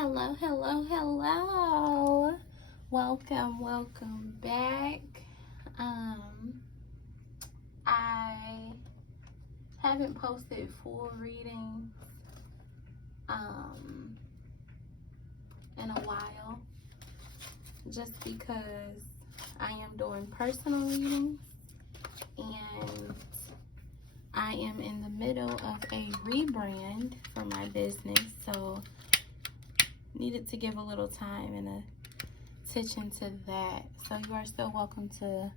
Hello, hello, hello. Welcome back. I haven't posted full readings in a while just because I am doing personal readings and I am in the middle of a rebrand for my business, so needed to give a little time and attention to that. So you are still welcome to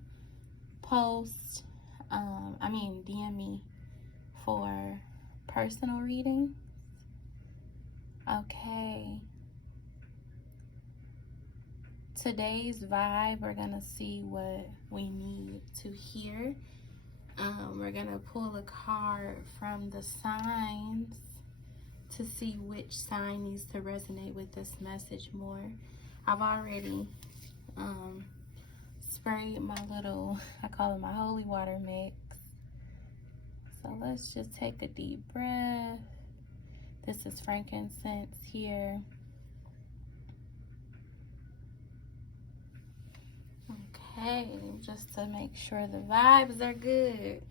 post, DM me for personal reading. Okay. Today's vibe, we're gonna see what we need to hear. We're gonna pull a card from the signs to see which sign needs to resonate with this message more. I've already sprayed my little, I call it my holy water mix. So let's just take a deep breath. This is frankincense here. Okay, just to make sure the vibes are good.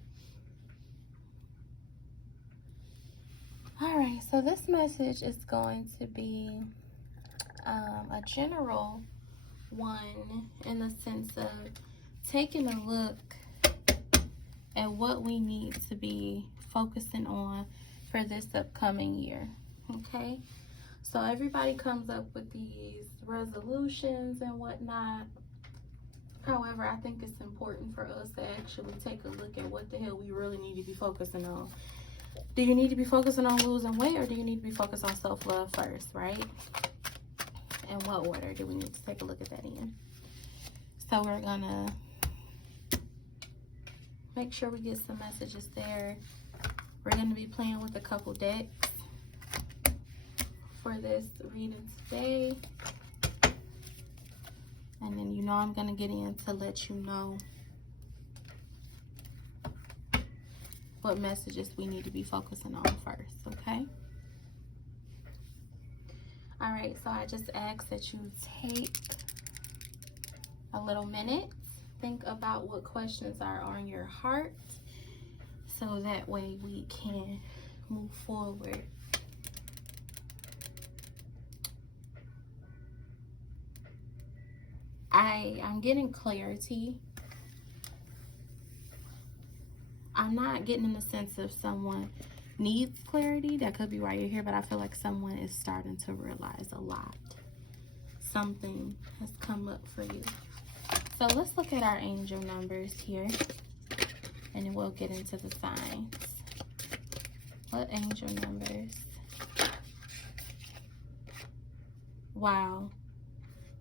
All right, so this message is going to be a general one in the sense of taking a look at what we need to be focusing on for this upcoming year. Okay, so everybody comes up with these resolutions and whatnot. However, I think it's important for us to actually take a look at what the hell we really need to be focusing on. Do you need to be focusing on losing weight, or do you need to be focused on self-love first, right? In what order do we need to take a look at that in? So we're gonna make sure we get some messages there. We're gonna be playing with a couple decks for this reading today. And then I'm gonna get in to let you know what messages we need to be focusing on first, okay? All right, so I just ask that you take a little minute, think about what questions are on your heart, so that way we can move forward. I'm getting clarity. I'm not getting in the sense of someone needs clarity. That could be why you're here, but I feel like someone is starting to realize a lot. Something has come up for you. So let's look at our angel numbers here, and then we'll get into the signs. What angel numbers? Wow.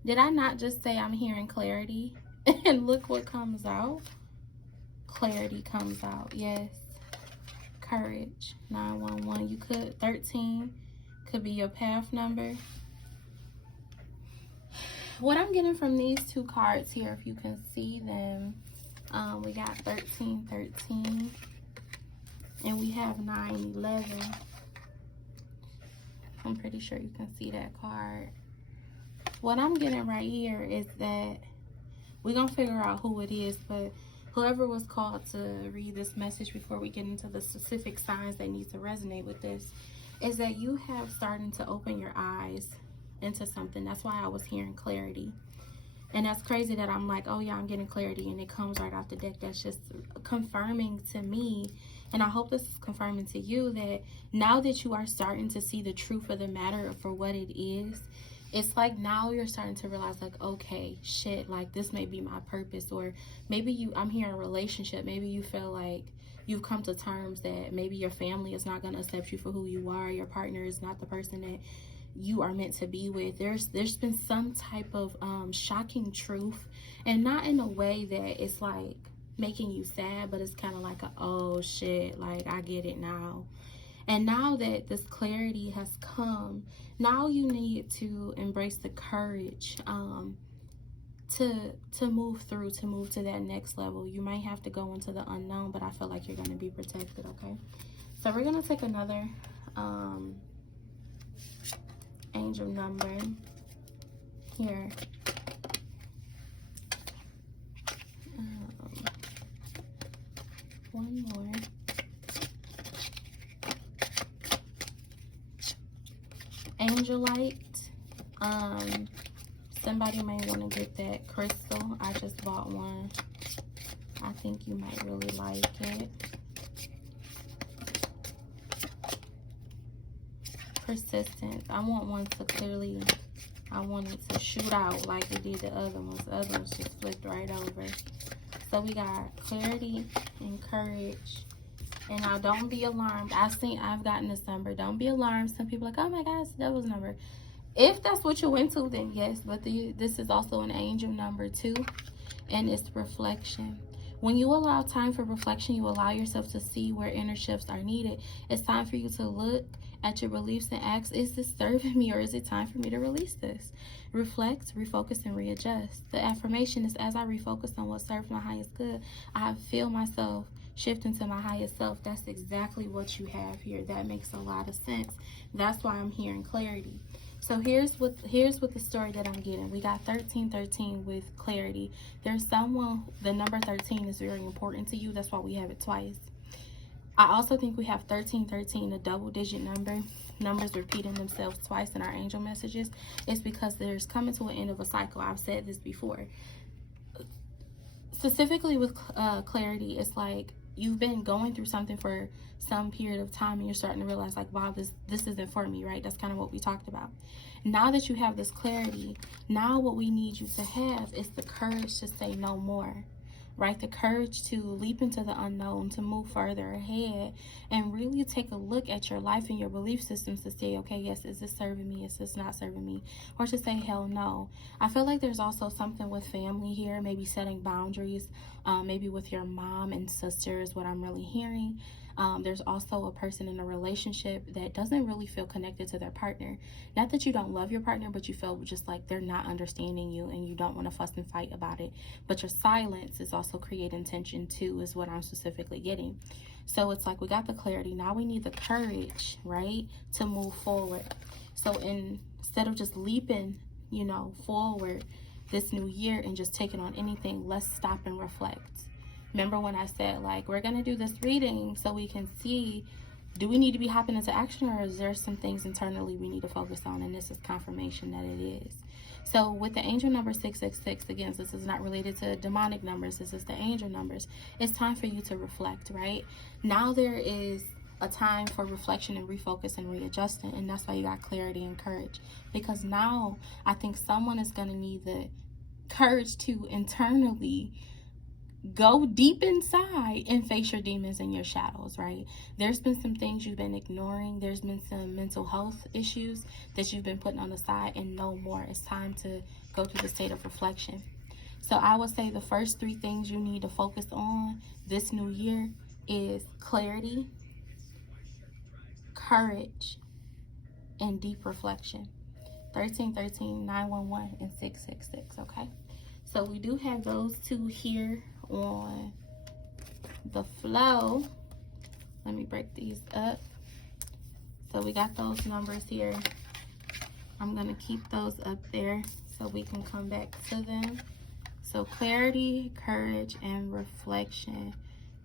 Did I not just say I'm hearing clarity? And look what comes out. Clarity comes out, yes. Courage, 911. You could, 13 could be your path number. What I'm getting from these two cards here, if you can see them, we got 13, 13, and we have 9, 11. I'm pretty sure you can see that card. What I'm getting right here is that we're going to figure out who it is, but whoever was called to read this message before we get into the specific signs that need to resonate with this, is that you have started to open your eyes into something. That's why I was hearing clarity. And that's crazy that I'm like, oh yeah, I'm getting clarity, and it comes right off the deck. That's just confirming to me, and I hope this is confirming to you, that now that you are starting to see the truth of the matter for what it is, it's like now you're starting to realize, like, okay, shit, like this may be my purpose. Or maybe I'm here in a relationship, maybe you feel like you've come to terms that maybe your family is not going to accept you for who you are, your partner is not the person that you are meant to be with. There's been some type of shocking truth, and not in a way that it's like making you sad, but it's kind of like oh shit, like I get it now. And now that this clarity has come, now you need to embrace the courage to move through, to move to that next level. You might have to go into the unknown, but I feel like you're going to be protected, okay? So we're going to take another angel number here. One more. Angel light. Somebody may want to get that crystal. I just bought one. I think you might really like it. Persistence. I want one to clearly, I want it to shoot out like it did the other ones. The other ones just flipped right over. So we got clarity and courage. And now don't be alarmed. I've gotten this number. Don't be alarmed. Some people are like, oh my God, it's the devil's number. If that's what you went to, then yes. But this is also an angel number too. And it's reflection. When you allow time for reflection, you allow yourself to see where inner shifts are needed. It's time for you to look at your beliefs and ask, is this serving me, or is it time for me to release this? Reflect, refocus, and readjust. The affirmation is, as I refocus on what serves my highest good, I feel myself shift into my highest self. That's exactly what you have here. That makes a lot of sense. That's why I'm hearing clarity. So here's what the story that I'm getting. We got 1313 with clarity. There's someone, the number 13 is very important to you. That's why we have it twice. I also think we have 1313, a double-digit number. Numbers repeating themselves twice in our angel messages. It's because there's coming to an end of a cycle. I've said this before. Specifically with clarity, it's like you've been going through something for some period of time and you're starting to realize like, wow, this isn't for me, right? That's kind of what we talked about. Now that you have this clarity, now what we need you to have is the courage to say no more, right? The courage to leap into the unknown, to move further ahead, and really take a look at your life and your belief systems to say, okay, yes, is this serving me? Is this not serving me? Or to say, hell no. I feel like there's also something with family here, maybe setting boundaries, maybe with your mom and sister is what I'm really hearing. There's also a person in a relationship that doesn't really feel connected to their partner. Not that you don't love your partner, but you feel just like they're not understanding you and you don't want to fuss and fight about it. But your silence is also creating tension too, is what I'm specifically getting. So it's like we got the clarity. Now we need the courage, right, to move forward. So instead of just leaping, forward this new year and just taking on anything, let's stop and reflect. Remember when I said, like, we're going to do this reading so we can see, do we need to be hopping into action, or is there some things internally we need to focus on? And this is confirmation that it is. So with the angel number 666, again, this is not related to demonic numbers. This is the angel numbers. It's time for you to reflect, right? Now there is a time for reflection and refocus and readjustment. And that's why you got clarity and courage. Because now I think someone is going to need the courage to internally go deep inside and face your demons and your shadows, right? There's been some things you've been ignoring. There's been some mental health issues that you've been putting on the side, and no more. It's time to go through the state of reflection. So I would say the first 3 things you need to focus on this new year is clarity, courage, and deep reflection. 1313, 911, and 666, okay? So we do have those 2 here on the flow. Let me break these up. So we got those numbers here. I'm going to keep those up there so we can come back to them. So clarity, courage, and reflection.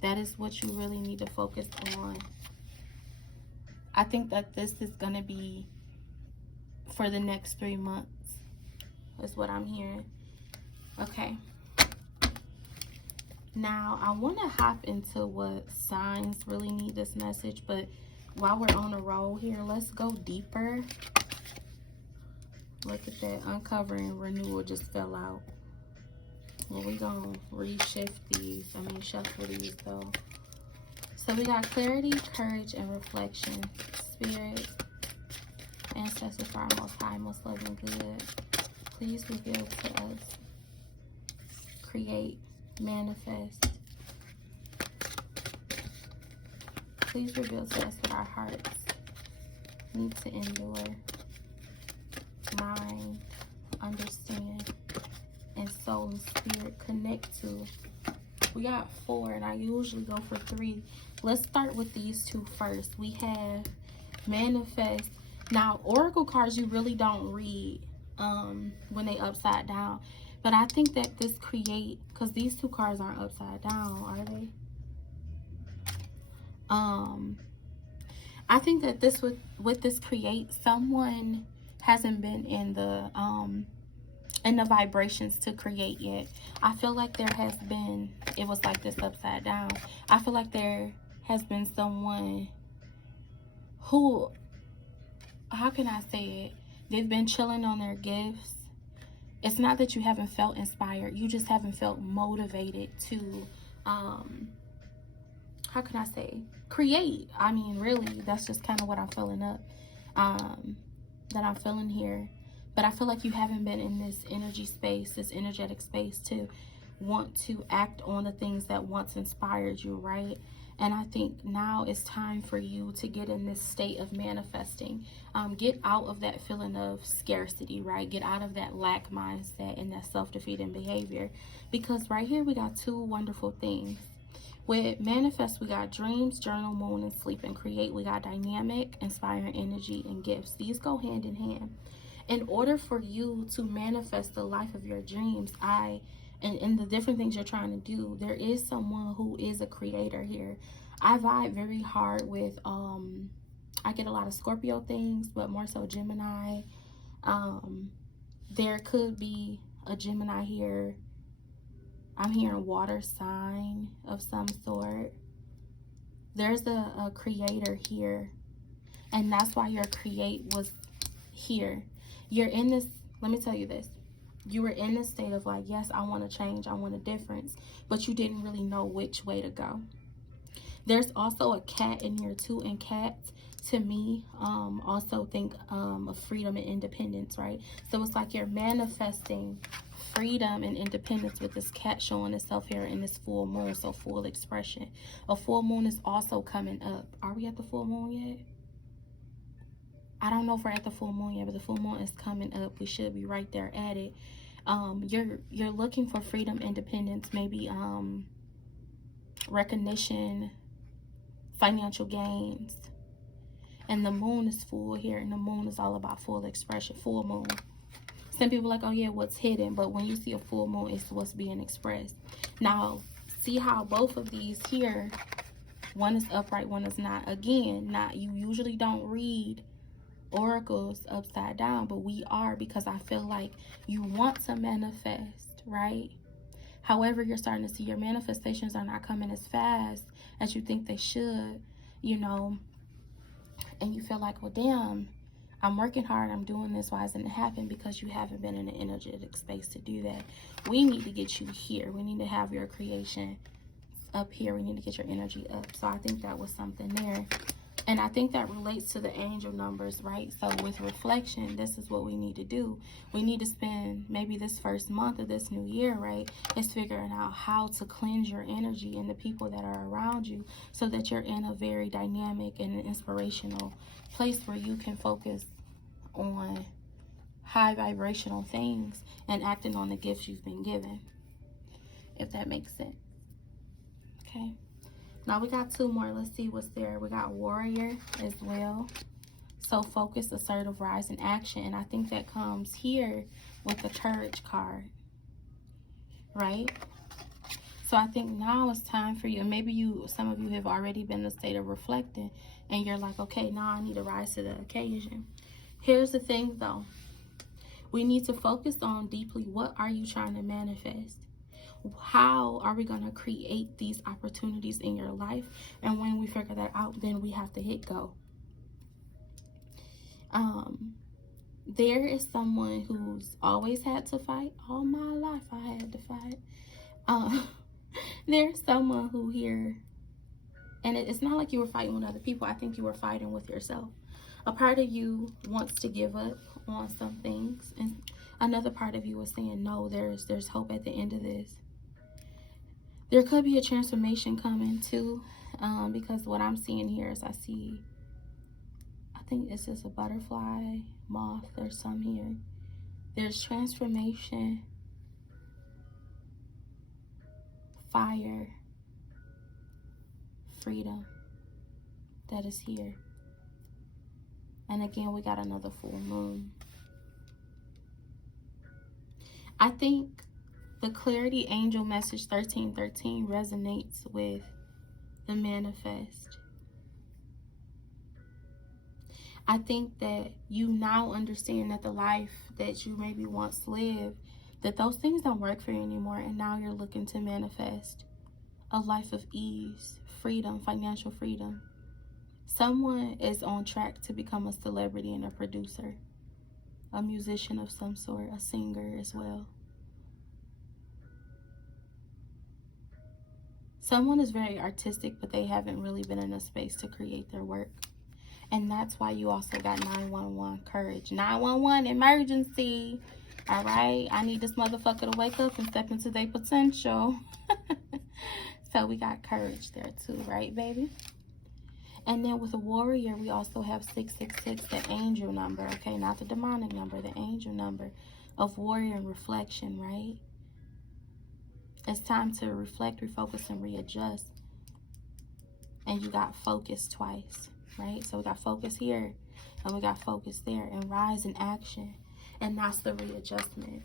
That is what you really need to focus on. I think that this is going to be for the next 3 months, is what I'm hearing. Okay. Now, I want to hop into what signs really need this message, but while we're on a roll here, let's go deeper. Look at that. Uncovering renewal just fell out. Well, we're going to shuffle these though. So we got clarity, courage, and reflection. Spirit, ancestors for our most high, most loving good, please reveal to us, create, manifest. Please reveal to us what our hearts need to endure, mind, understand, and soul and spirit connect to. We got 4, and I usually go for 3. Let's start with these 2 first. We have manifest. Now, oracle cards you really don't read when they upside down. But I think that this create, because these two cards aren't upside down, are they? I think that this with this create, someone hasn't been in the vibrations to create yet. I feel like there has been, it was like this upside down. I feel like there has been someone who, how can I say it? They've been chilling on their gifts. It's not that you haven't felt inspired. You just haven't felt motivated to, how can I say, create. I mean, really, that's just kind of what I'm filling up, that I'm feeling here. But I feel like you haven't been in this energy space, this energetic space to want to act on the things that once inspired you, right? And I think now it's time for you to get in this state of manifesting. Get out of that feeling of scarcity, right? Get out of that lack mindset and that self-defeating behavior. Because right here we got two wonderful things. With manifest, we got dreams, journal, moon, and sleep. And create, we got dynamic, inspiring energy, and gifts. These go hand in hand. In order for you to manifest the life of your dreams, and the different things you're trying to do, there is someone who is a creator here. I vibe very hard with, I get a lot of Scorpio things, but more so Gemini. There could be a Gemini here. I'm hearing water sign of some sort. There's a creator here. And that's why your create was here. You're in this, let me tell you this. You were in this state of like, yes, I want to change. I want a difference. But you didn't really know which way to go. There's also a cat in here too. And cats, to me, also think of freedom and independence, right? So it's like you're manifesting freedom and independence with this cat showing itself here in this full moon. So full expression. A full moon is also coming up. Are we at the full moon yet? I don't know if we're at the full moon yet, but the full moon is coming up. We should be right there at it. You're looking for freedom, independence, maybe recognition, financial gains. And the moon is full here, and the moon is all about full expression, full moon. Some people are like, oh yeah, what's hidden? But when you see a full moon, it's what's being expressed. Now, see how both of these here, one is upright, one is not. Again, you usually don't read oracles upside down, but we are, because I feel like you want to manifest, right? However, you're starting to see your manifestations are not coming as fast as you think they should, you know, and you feel like, well, damn, I'm working hard, I'm doing this, why isn't it happening? Because you haven't been in an energetic space to do that. We need to get you here. We need to have your creation up here. We need to get your energy up. So I think that was something there. And I think that relates to the angel numbers, right? So with reflection, this is what we need to do. We need to spend maybe this first month of this new year, right, is figuring out how to cleanse your energy and the people that are around you so that you're in a very dynamic and an inspirational place where you can focus on high vibrational things and acting on the gifts you've been given, if that makes sense. Okay. Now we got two more. Let's see what's there. We got warrior as well. So focus, assertive, rise in action. And I think that comes here with the courage card, right? So I think now it's time for you. And maybe some of you have already been in a state of reflecting. And you're like, okay, now I need to rise to the occasion. Here's the thing though. We need to focus on deeply, what are you trying to manifest? How are we going to create these opportunities in your life? And when we figure that out, then we have to hit go. There is someone who's always had to fight. All my life I had to fight. There's someone who here, and it's not like you were fighting with other people. I think you were fighting with yourself. A part of you wants to give up on some things, and another part of you is saying, no, there's hope at the end of this. There could be a transformation coming too, because what I'm seeing here is I think it's just a butterfly, moth, there's some here. There's transformation, fire, freedom that is here. And again, we got another full moon. I think the clarity angel message 1313 resonates with the manifest. I think that you now understand that the life that you maybe once lived, that those things don't work for you anymore, and now you're looking to manifest a life of ease, freedom, financial freedom. Someone is on track to become a celebrity and a producer, a musician of some sort, a singer as well. Someone is very artistic, but they haven't really been in a space to create their work. And that's why you also got 911 courage. 911 emergency. All right. I need this motherfucker to wake up and step into their potential. So we got courage there too, right, baby? And then with a warrior, we also have 666, the angel number. Okay, not the demonic number, the angel number of warrior and reflection, right? It's time to reflect, refocus, and readjust. And you got focus twice, right? So we got focus here and we got focus there, and rise in action. And that's the readjustment.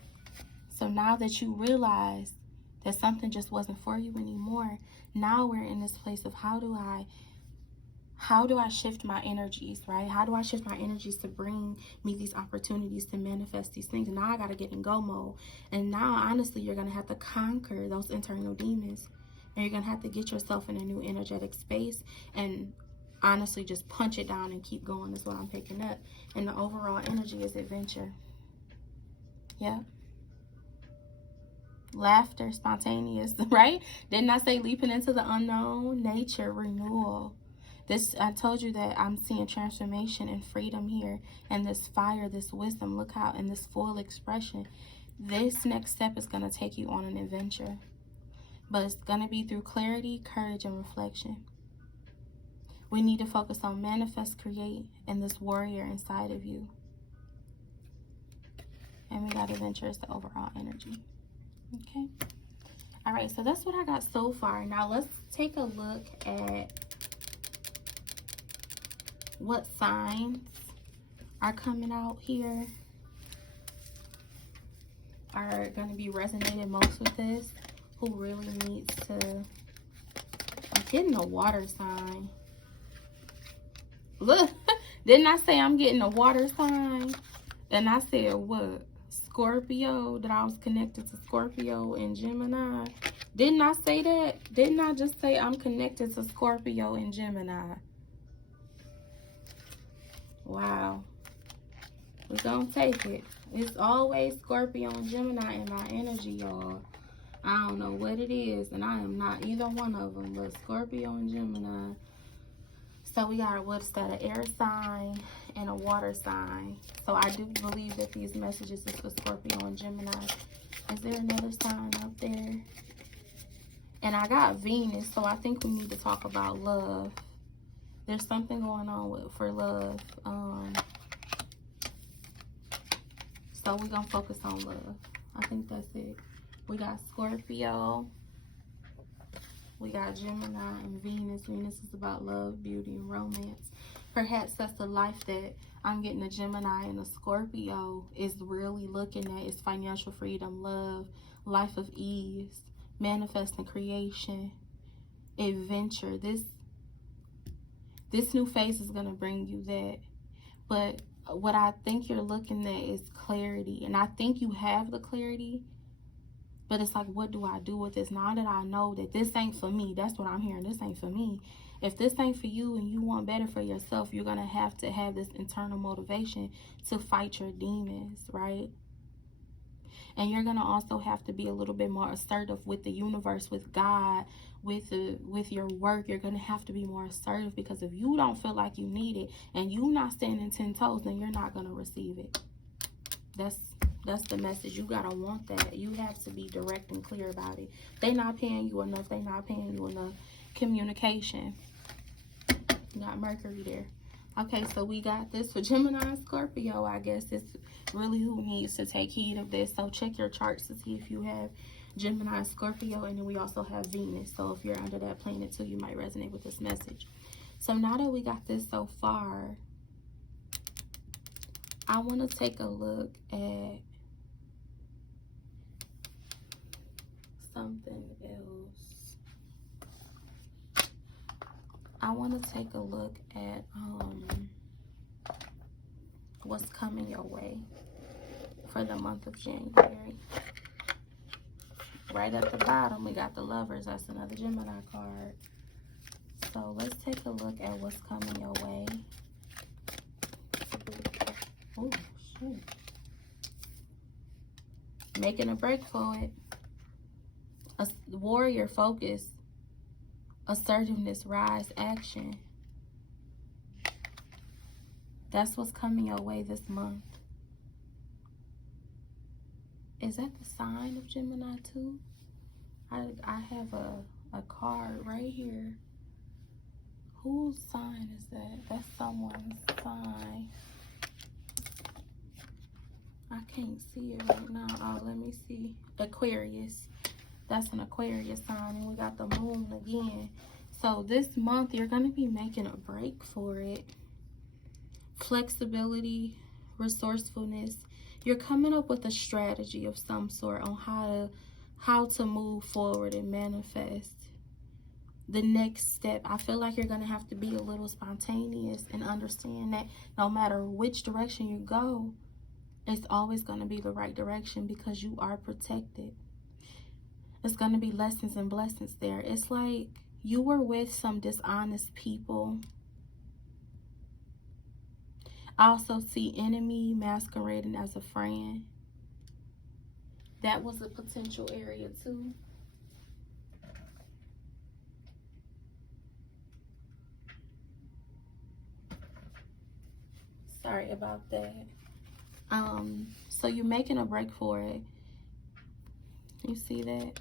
So now that you realize that something just wasn't for you anymore, now we're in this place of how do I shift my energies, right? How do I shift my energies to bring me these opportunities to manifest these things? Now I got to get in go mode. And now, honestly, you're going to have to conquer those internal demons. And you're going to have to get yourself in a new energetic space and honestly just punch it down and keep going is what I'm picking up. And the overall energy is adventure. Yeah. Laughter, spontaneous, right? Didn't I say leaping into the unknown? Nature, renewal. This, I told you that I'm seeing transformation and freedom here, and this fire, this wisdom. Look how in this full expression, this next step is going to take you on an adventure, but it's going to be through clarity, courage, and reflection. We need to focus on manifest, create, and this warrior inside of you. And we got adventure as the overall energy. Okay. All right. So that's what I got so far. Now let's take a look at what signs are coming out here, are going to be resonating most with this, who really needs to. I'm getting a water sign. Look, didn't I say I'm getting a water sign? And I said what? Scorpio, that I was connected to Scorpio and Gemini. Didn't I say that? Didn't I just say I'm connected to Scorpio and Gemini? Wow. We're gonna take it. It's always Scorpio and Gemini in my energy, y'all. I don't know what it is, and I am not either one of them, but Scorpio and Gemini. So we got, what's that, an air sign and a water sign. So I do believe that these messages is for Scorpio and Gemini. Is there another sign up there? And I got Venus, so I think we need to talk about love. There's something going on for love. So we're going to focus on love. I think that's it. We got Scorpio. We got Gemini and Venus. Venus is about love, beauty, and romance. Perhaps that's the life that I'm getting. A Gemini and a Scorpio is really looking at is financial freedom, love, life of ease, manifesting creation, adventure. This new phase is going to bring you that. But what I think you're looking at is clarity. And I think you have the clarity. But it's like, what do I do with this? Now that I know that this ain't for me, that's what I'm hearing. This ain't for me. If this ain't for you and you want better for yourself, you're going to have this internal motivation to fight your demons, right? And you're going to also have to be a little bit more assertive with the universe, with God, with your work. You're going to have to be more assertive, because if you don't feel like you need it and you're not standing 10 toes, then you're not going to receive it. That's the message. You gotta want that. You have to be direct and clear about it. They not paying you enough. They not paying you enough. Communication. You got Mercury there. Okay, so we got this for Gemini and Scorpio. I guess it's really who needs to take heed of this. So check your charts to see if you have Gemini and Scorpio. And then we also have Venus. So if you're under that planet too, you might resonate with this message. So now that we got this so far, I want to take a look at something else. I want to take a look at what's coming your way for the month of January. Right at the bottom, we got the Lovers. That's another Gemini card. So let's take a look at what's coming your way. Oh, shoot. Making a break for it. A warrior focus. Assertiveness, rise, action. That's what's coming your way this month. Is that the sign of Gemini too? I have a card right here. Whose sign is that? That's someone's sign. I can't see it right now. Oh, let me see. Aquarius. That's an Aquarius sign. And we got the moon again. So this month, you're going to be making a break for it. Flexibility, resourcefulness. You're coming up with a strategy of some sort on how to move forward and manifest the next step. I feel like you're going to have to be a little spontaneous and understand that no matter which direction you go, it's always going to be the right direction because you are protected. It's going to be lessons and blessings there. It's like you were with some dishonest people. I also see enemy masquerading as a friend. That was a potential area too. Sorry about that. So you're making a break for it. You see that?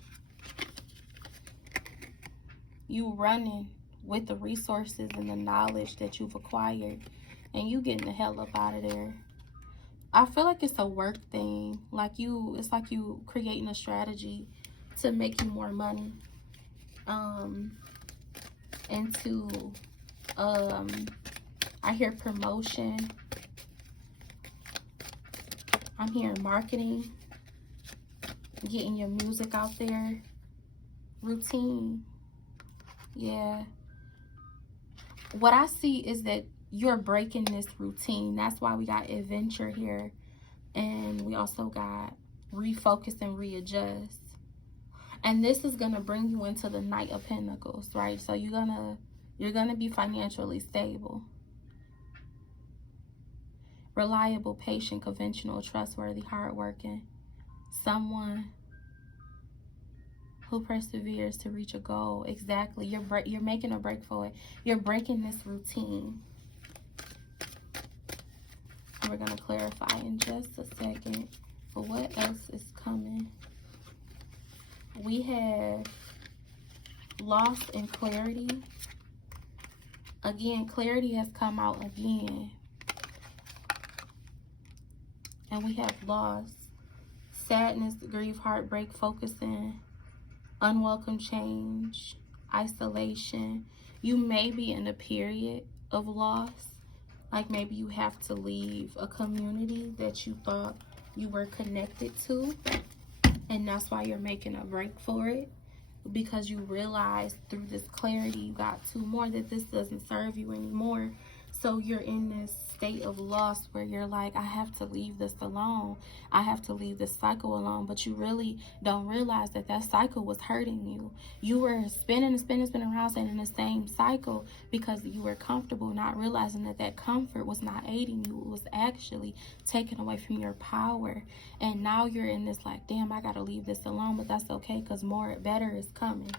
You running with the resources and the knowledge that you've acquired, and you getting the hell up out of there. I feel like it's a work thing. It's like you creating a strategy to make you more money. And to, I hear promotion. I'm hearing marketing, getting your music out there, routine. Yeah. What I see is that you're breaking this routine. That's why we got adventure here. And we also got refocus and readjust. And this is going to bring you into the Knight of Pentacles, right? So you're going to be financially stable. Reliable, patient, conventional, trustworthy, hardworking. Someone who perseveres to reach a goal. Exactly. You're making a break for it. You're breaking this routine. We're going to clarify in just a second. But what else is coming? We have loss and clarity. Again, clarity has come out again. And we have loss, sadness, grief, heartbreak, focusing, unwelcome change, isolation. You may be in a period of loss. Like maybe you have to leave a community that you thought you were connected to. And that's why you're making a break for it. Because you realize through this clarity you got two more that this doesn't serve you anymore. So you're in this state of loss where you're like, I have to leave this alone. I have to leave this cycle alone. But you really don't realize that that cycle was hurting you. You were spinning around in the same cycle because you were comfortable, not realizing that that comfort was not aiding you. It was actually taking away from your power. And now you're in this like, damn, I got to leave this alone. But that's okay because better is coming.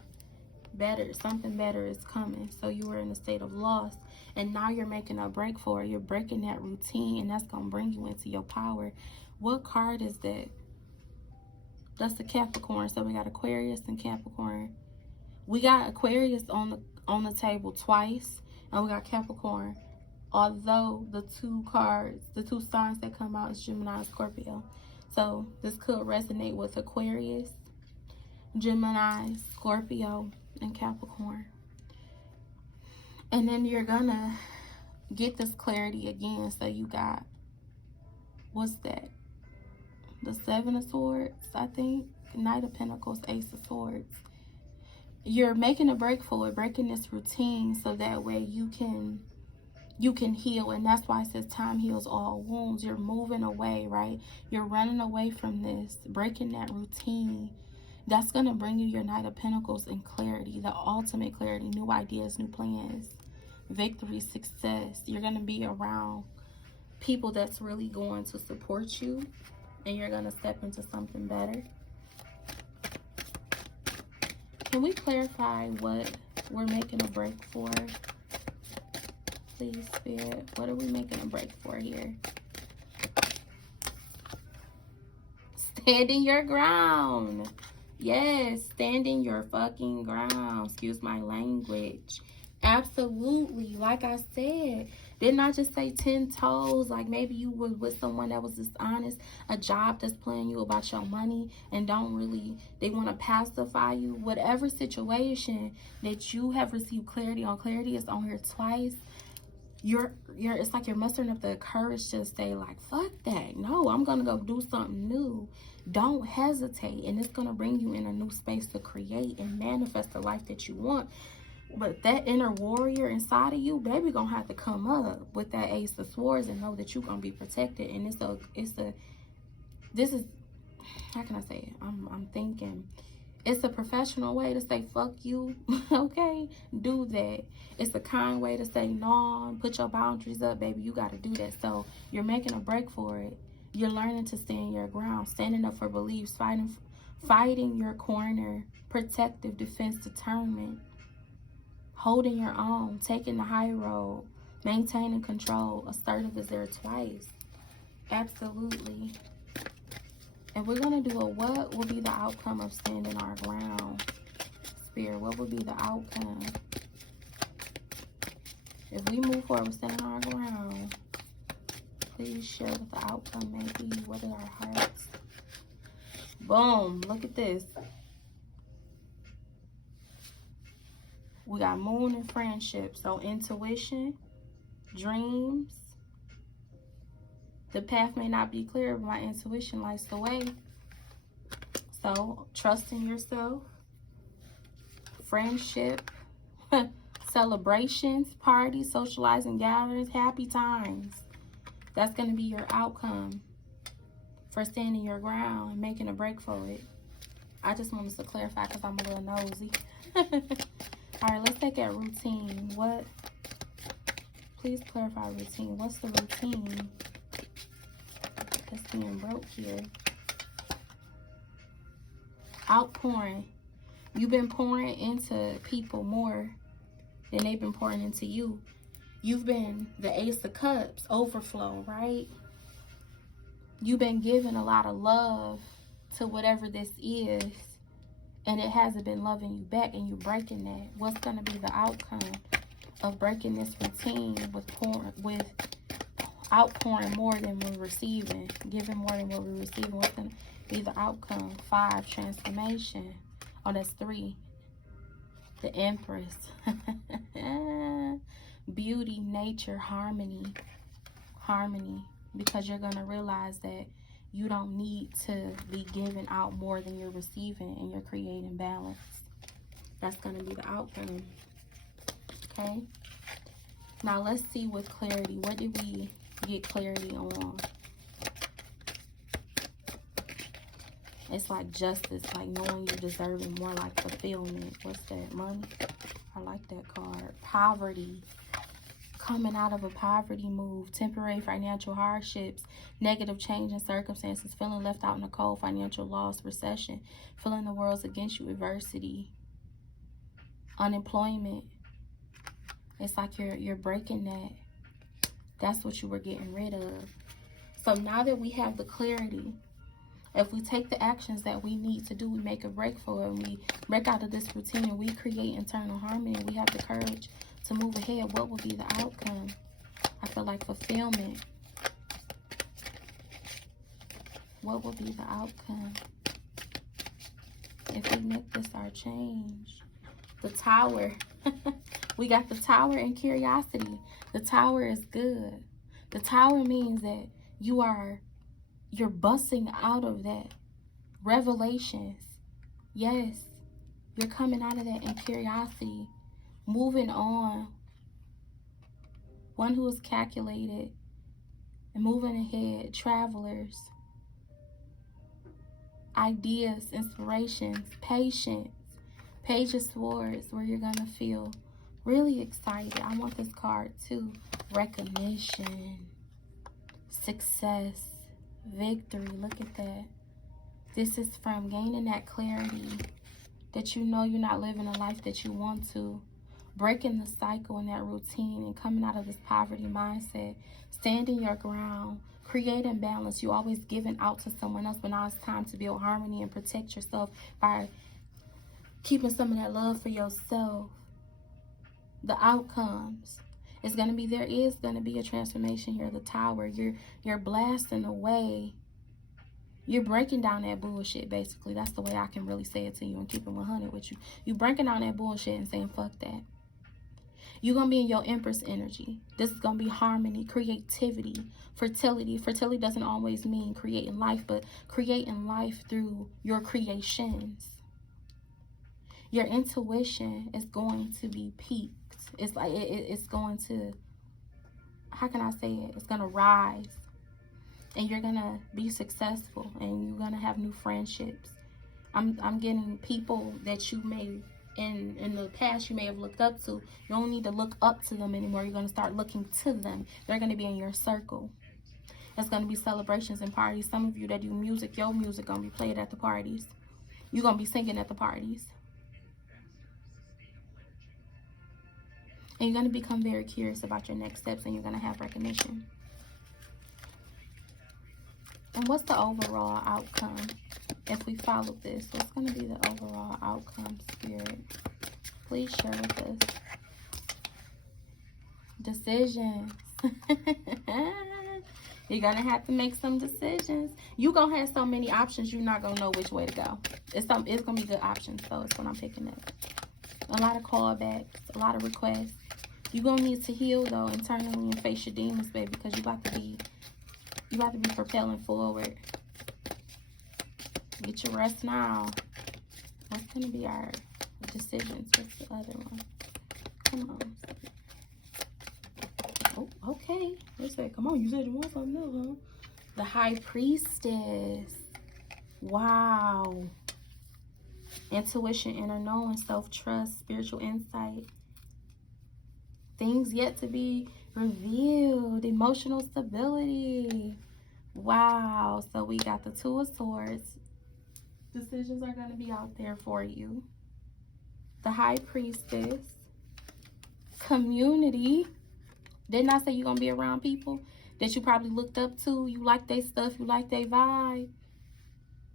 Something better is coming. So you were in a state of loss. And now you're making a break for it. You're breaking that routine, and that's going to bring you into your power. What card is that? That's the Capricorn. So we got Aquarius and Capricorn. We got Aquarius on the table twice, and we got Capricorn. Although the two signs that come out is Gemini and Scorpio. So this could resonate with Aquarius, Gemini, Scorpio, and Capricorn. And then you're gonna get this clarity again. So you got what's that? The Seven of Swords, I think. Knight of Pentacles, Ace of Swords. You're making a break for it, breaking this routine so that way you can heal. And that's why it says time heals all wounds. You're moving away, right? You're running away from this, breaking that routine. That's going to bring you your Knight of Pentacles and clarity, the ultimate clarity, new ideas, new plans, victory, success. You're going to be around people that's really going to support you, and you're going to step into something better. Can we clarify what we're making a break for? Please, Spirit. What are we making a break for here? Standing your ground. Yes, standing your fucking ground. Excuse my language. Absolutely. Like I said, didn't I just say 10 toes? Like maybe you were with someone that was dishonest, a job that's playing you about your money and don't really, they want to pacify you. Whatever situation that you have received clarity on, clarity is on here twice. It's like you're mustering up the courage to say like, fuck that. No, I'm going to go do something new. Don't hesitate. And it's going to bring you in a new space to create and manifest the life that you want. But that inner warrior inside of you, baby, gonna have to come up with that Ace of Swords and know that you're gonna be protected. And this is, how can I say it? I'm thinking it's a professional way to say fuck you. Okay, do that. It's a kind way to say no, put your boundaries up, baby. You got to do that. So you're making a break for it. You're learning to stand your ground, standing up for beliefs, fighting your corner, protective defense, determined, holding your own, taking the high road, maintaining control. Assertive is there twice. Absolutely. And we're going to do a what will be the outcome of standing our ground. Spirit, what will be the outcome? If we move forward with standing our ground, please share what the outcome may be. What are our hearts? Boom. Look at this. We got moon and friendship. So intuition, dreams. The path may not be clear, but my intuition lights the way. So trusting yourself, friendship, celebrations, parties, socializing, gatherings, happy times. That's going to be your outcome for standing your ground and making a break for it. I just wanted to clarify because I'm a little nosy. All right, let's take at routine. What? Please clarify routine. What's the routine that's being broke here? Outpouring. You've been pouring into people more than they've been pouring into you. You've been the Ace of Cups, overflow, right? You've been giving a lot of love to whatever this is, and it hasn't been loving you back, and you're breaking that. What's going to be the outcome of breaking this routine with outpouring more than we're receiving, giving more than what we're receiving? What's going to be the outcome? 5, transformation. Oh, that's 3. The Empress. Beauty, nature, harmony. Harmony. Because you're going to realize that you don't need to be giving out more than you're receiving, and you're creating balance. That's going to be the outcome. Okay? Now let's see with clarity. What did we get clarity on? It's like justice, like knowing you're deserving more, like fulfillment. What's that? Money? I like that card. Poverty. Coming out of a poverty move. Temporary financial hardships. Negative change in circumstances. Feeling left out in the cold. Financial loss. Recession. Feeling the world's against you. Adversity. Unemployment. It's like you're breaking that. That's what you were getting rid of. So now that we have the clarity, if we take the actions that we need to do, we make a break for it, and we break out of this routine, and we create internal harmony, and we have the courage to move ahead, what will be the outcome? I feel like fulfillment. What will be the outcome if we make this our change? The Tower. We got the Tower and curiosity. The Tower is good. The Tower means that you are you're busting out of that. Revelations. Yes. You're coming out of that in curiosity. Moving on. One who is calculated and moving ahead. Travelers. Ideas, inspirations, patience. Page of Swords, where you're going to feel really excited. I want this card too. Recognition, success, victory. Look at that. This is from gaining that clarity that you know you're not living a life that you want to. Breaking the cycle and that routine and coming out of this poverty mindset. Standing your ground. Creating balance. You always giving out to someone else, but now it's time to build harmony and protect yourself by keeping some of that love for yourself. The outcomes. It's going to be, there is going to be a transformation here. The Tower. You're blasting away. You're breaking down that bullshit, basically. That's the way I can really say it to you and keep it 100 with you. You're breaking down that bullshit and saying, fuck that. You're going to be in your Empress energy. This is going to be harmony, creativity, fertility. Fertility doesn't always mean creating life, but creating life through your creations. Your intuition is going to be peaked. It's like it's going to, how can I say it? It's going to rise. And you're going to be successful. And you're going to have new friendships. I'm getting people that you may, in the past, you may have looked up to. You don't need to look up to them anymore. You're going to start looking to them. They're going to be in your circle. It's going to be celebrations and parties. Some of you that do music, your music going to be played at the parties. You're going to be singing at the parties. And you're going to become very curious about your next steps, and you're going to have recognition. And what's the overall outcome if we follow this? What's going to be the overall outcome, Spirit? Please share with us. Decisions. You're going to have to make some decisions. You're going to have so many options, you're not going to know which way to go. It's going to be good options, so it's what I'm picking up. A lot of callbacks, a lot of requests. You're going to need to heal, though, internally and face your demons, baby, because you got to be propelling forward. Get your rest now. What's going to be our decisions? What's the other one? Come on. Oh, okay. They said, come on, you said you want something else, huh? The High Priestess. Wow. Intuition, inner knowing, self-trust, spiritual insight. Things yet to be revealed. Emotional stability. Wow. So we got the Two of Swords. Decisions are going to be out there for you. The High Priestess. Community. Didn't I say you're going to be around people that you probably looked up to? You like their stuff. You like their vibe.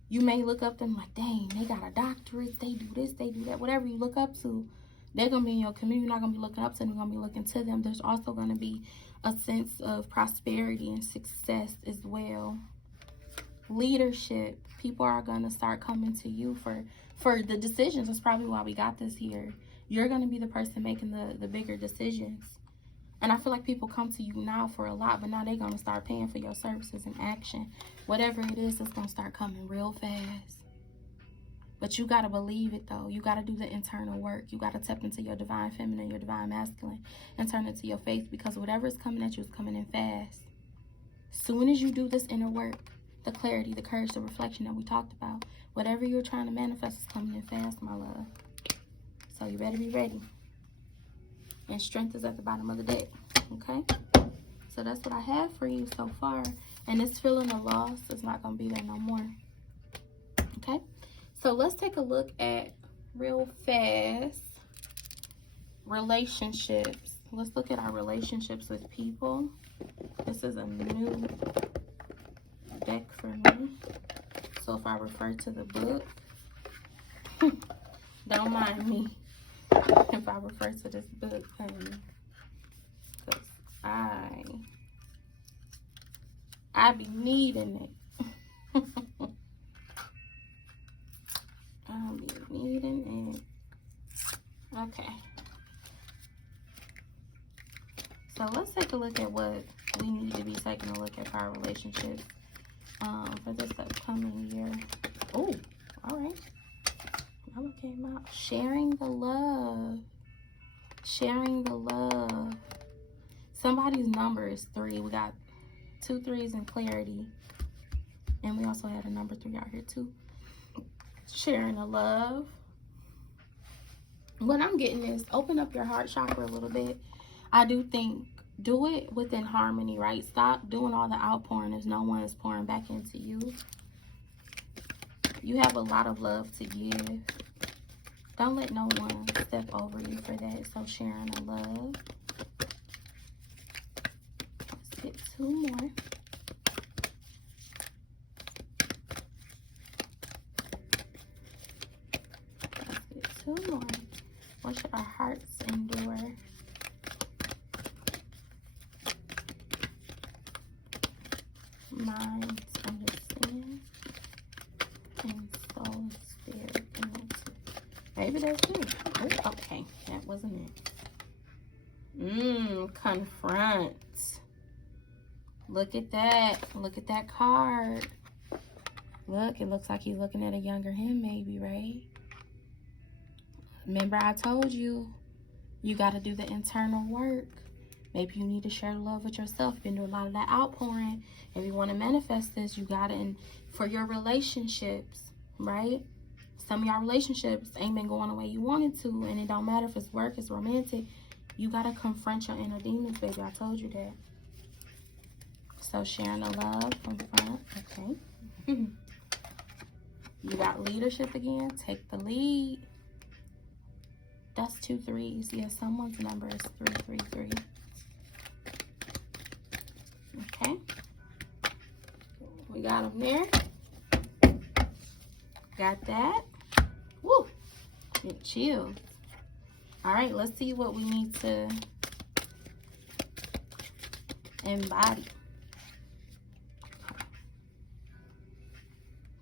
You may look up to them like, dang, they got a doctorate. They do this, they do that. Whatever you look up to, they're going to be in your community. You're not going to be looking up to them. You're going to be looking to them. There's also going to be a sense of prosperity and success as well. Leadership. People are going to start coming to you for the decisions. That's probably why we got this here. You're going to be the person making the bigger decisions. And I feel like people come to you now for a lot, but now they're going to start paying for your services and action. Whatever it is, it's going to start coming real fast. But you got to believe it, though. You got to do the internal work. You got to tap into your divine feminine, your divine masculine, and turn it to your faith, because whatever is coming at you is coming in fast. Soon as you do this inner work, the clarity, the courage, the reflection that we talked about, whatever you're trying to manifest is coming in fast, my love. So you better be ready. And strength is at the bottom of the deck, okay? So that's what I have for you so far. And this feeling of loss is not going to be there no more, okay? So let's take a look at, real fast, relationships. Let's look at our relationships with people. This is a new deck for me. So if I refer to the book, don't mind me if I refer to this book, because I be needing it. I'll be needing it. Okay. So let's take a look at what we need to be taking a look at for our relationships for this upcoming year. Oh, all right. Now it came out. Sharing the love. Sharing the love. Somebody's number is 3. We got 2 3s in clarity. And we also had a number 3 out here too. Sharing the love. What I'm getting is open up your heart chakra a little bit. I do think do it within harmony, right? Stop doing all the outpouring if no one is pouring back into you. You have a lot of love to give. Don't let no one step over you for that. So sharing the love. Let's get 2 more. Let's get 2 more. What should our hearts endure? Minds understand. And soul and spirit connect. Maybe that's it. Oh, okay. That wasn't it. Confront. Look at that. Look at that card. Look, it looks like he's looking at a younger him, maybe, right? Remember I told you, you got to do the internal work. Maybe you need to share love with yourself. You've been doing a lot of that outpouring. If you want to manifest this, you got to, for your relationships, right? Some of y'all relationships ain't been going the way you wanted to, and it don't matter if it's work, it's romantic. You got to confront your inner demons, baby. I told you that. So sharing the love from front, okay. You got leadership again. Take the lead. That's 2 3s. Yeah, someone's number is 333. Okay. We got them there. Got that. Woo. Get chills. All right, let's see what we need to embody.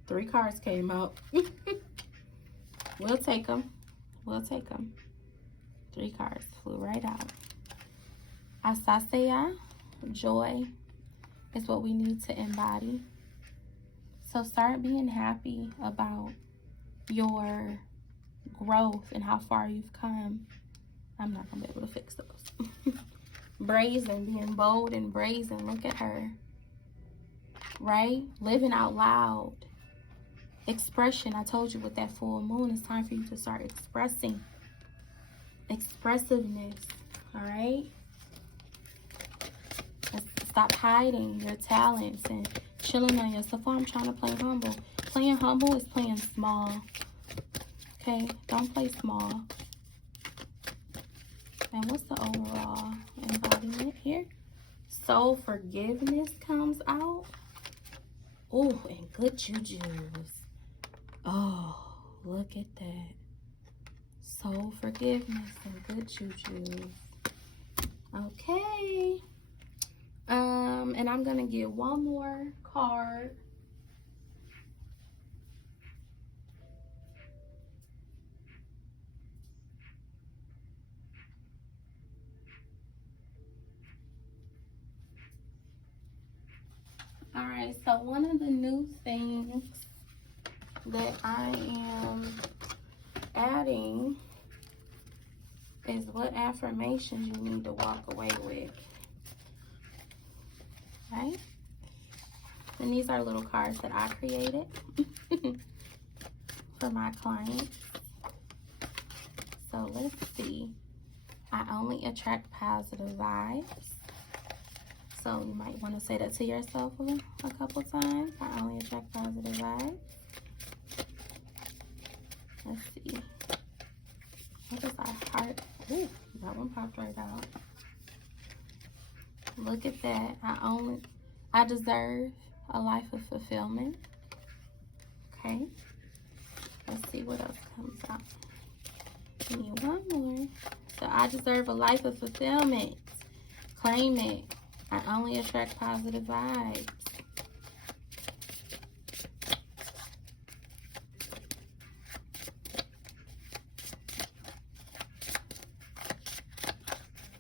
3 cards came out. We'll take them. We'll take them. 3 cards flew right out. Asasaya, joy, is what we need to embody. So start being happy about your growth and how far you've come. I'm not going to be able to fix those. Brazen, being bold and brazen. Look at her. Right? Living out loud. Expression. I told you with that full moon, it's time for you to start expressing. Expressiveness. All right? Stop hiding your talents and chilling on yourself. Oh, I'm trying to play humble. Playing humble is playing small. Okay? Don't play small. And what's the overall embodiment here? Soul forgiveness comes out. Oh, and good juju's. Oh, look at that. Soul forgiveness and good juju's. Okay. And I'm going to get one more card. All right, so one of the new things that I am adding is what affirmations you need to walk away with. Right? And these are little cards that I created for my clients. So let's see. I only attract positive vibes. So you might want to say that to yourself a couple times. I only attract positive vibes. Let's see. What is our heart? Ooh, that one popped right out. Look at that. I deserve a life of fulfillment. Okay. Let's see what else comes out. Give me one more. So I deserve a life of fulfillment. Claim it. I only attract positive vibes.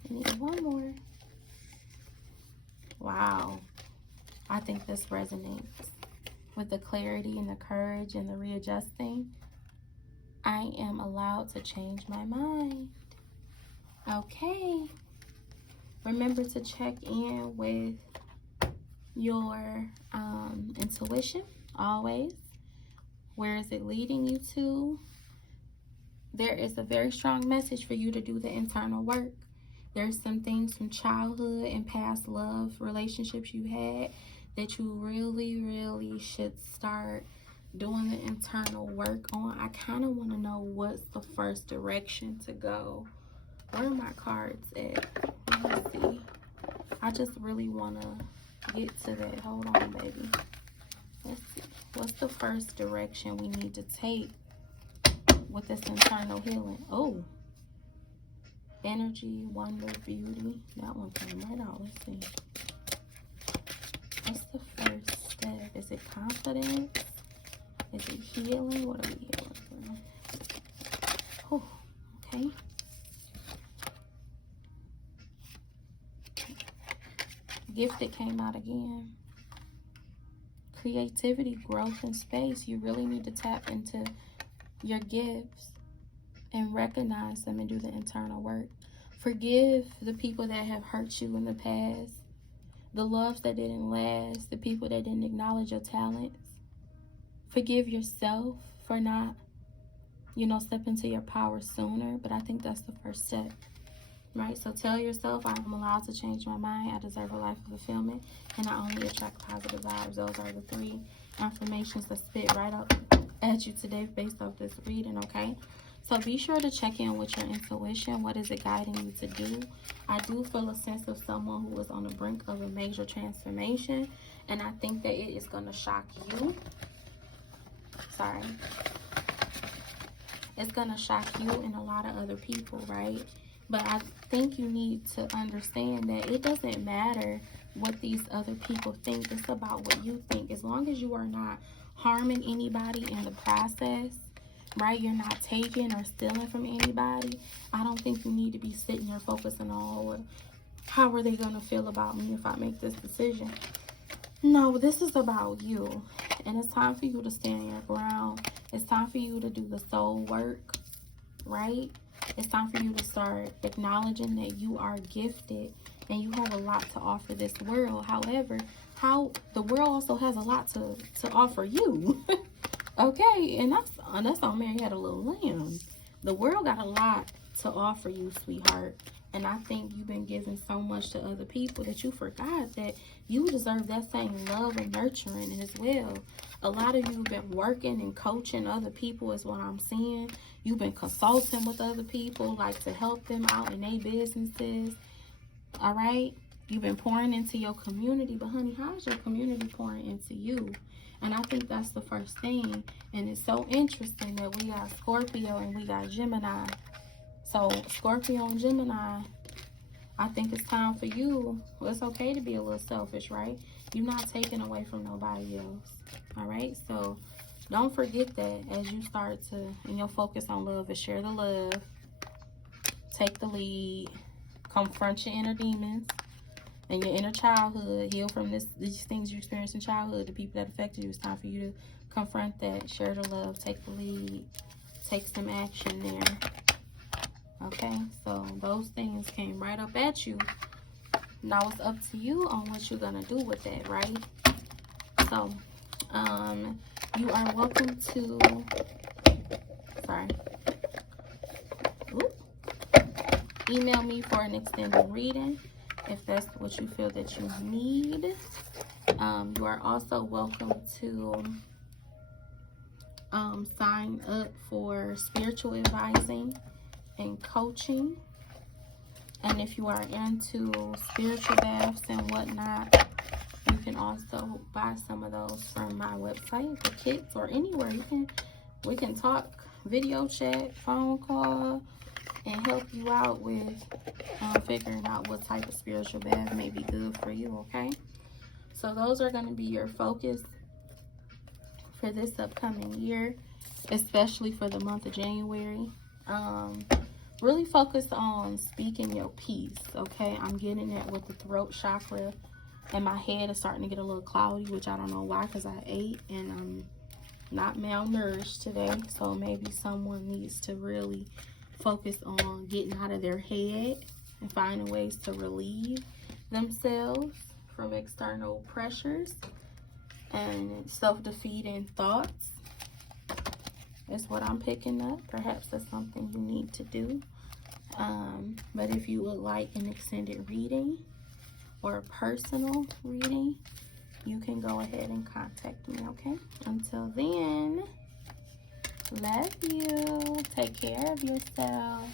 I need one more. Wow. I think this resonates. with the clarity and the courage and the readjusting, I am allowed to change my mind. Okay. Remember to check in with your intuition always. Where is it leading you to? There is a very strong message for you to do the internal work. There's some things from childhood and past love relationships you had that you really should start doing the internal work on. I kind of want to know what's the first direction to go. Where are my cards at? Let me see. I just really want to get to that. Hold on, baby. Let's see. What's the first direction we need to take with this internal healing? Oh. Energy, wonder, beauty. That one came right out. Let's see. What's the first step? Is it confidence? Is it healing? What are we healing for? Oh, okay. Gifted came out again. Creativity, growth, and space. You really need to tap into your gifts and recognize them and do the internal work. Forgive the people that have hurt you in the past, the loves that didn't last, the people that didn't acknowledge your talents. Forgive yourself for not, stepping into your power sooner, but I think that's the first step, right? So tell yourself, I'm allowed to change my mind. I deserve a life of fulfillment, and I only attract positive vibes. Those are the 3 affirmations that spit right up at you today based off this reading, okay? So be sure to check in with your intuition. What is it guiding you to do? I do feel a sense of someone who is on the brink of a major transformation, and I think that it is going to shock you. Sorry. It's going to shock you and a lot of other people, right? But I think you need to understand that it doesn't matter what these other people think. It's about what you think. As long as you are not harming anybody in the process, right? You're not taking or stealing from anybody. I don't think you need to be sitting there focusing on how are they going to feel about me if I make this decision. No, this is about you. And it's time for you to stand your ground. It's time for you to do the soul work, right? It's time for you to start acknowledging that you are gifted and you have a lot to offer this world. However, the world also has a lot to offer you. Okay, and that's on Mary Had a Little Lamb. The world got a lot to offer you, sweetheart. And I think you've been giving so much to other people that you forgot that you deserve that same love and nurturing as well. A lot of you have been working and coaching other people is what I'm seeing. You've been consulting with other people, like to help them out in their businesses. All right? You've been pouring into your community. But honey, how is your community pouring into you? And I think that's the first thing. And it's so interesting that we got Scorpio and we got Gemini. So Scorpio and Gemini, I think it's time for you. Well, it's okay to be a little selfish, right? You're not taking away from nobody else. All right? So don't forget that as you start to, and your focus on love is share the love, take the lead, confront your inner demons and your inner childhood, heal from these things you experienced in childhood, the people that affected you. It's time for you to confront that, share the love, take the lead, take some action there. Okay, so those things came right up at you. Now it's up to you on what you're gonna do with that, right? So, you are welcome to, email me for an extended reading if that's what you feel that you need. You are also welcome to sign up for spiritual advising and coaching. And if you are into spiritual baths and whatnot, you can also buy some of those from my website, the kits, or anywhere. We can talk, video chat, phone call, and help you out with figuring out what type of spiritual bath may be good for you, okay? So those are going to be your focus for this upcoming year, especially for the month of January. Really focus on speaking your peace, okay? I'm getting that with the throat chakra and my head is starting to get a little cloudy, which I don't know why, because I ate and I'm not malnourished today. So maybe someone needs to really focus on getting out of their head and finding ways to relieve themselves from external pressures and self-defeating thoughts. Is what I'm picking up. Perhaps that's something you need to do. But if you would like an extended reading or a personal reading, you can go ahead and contact me, okay? Until then, love you. Take care of yourself.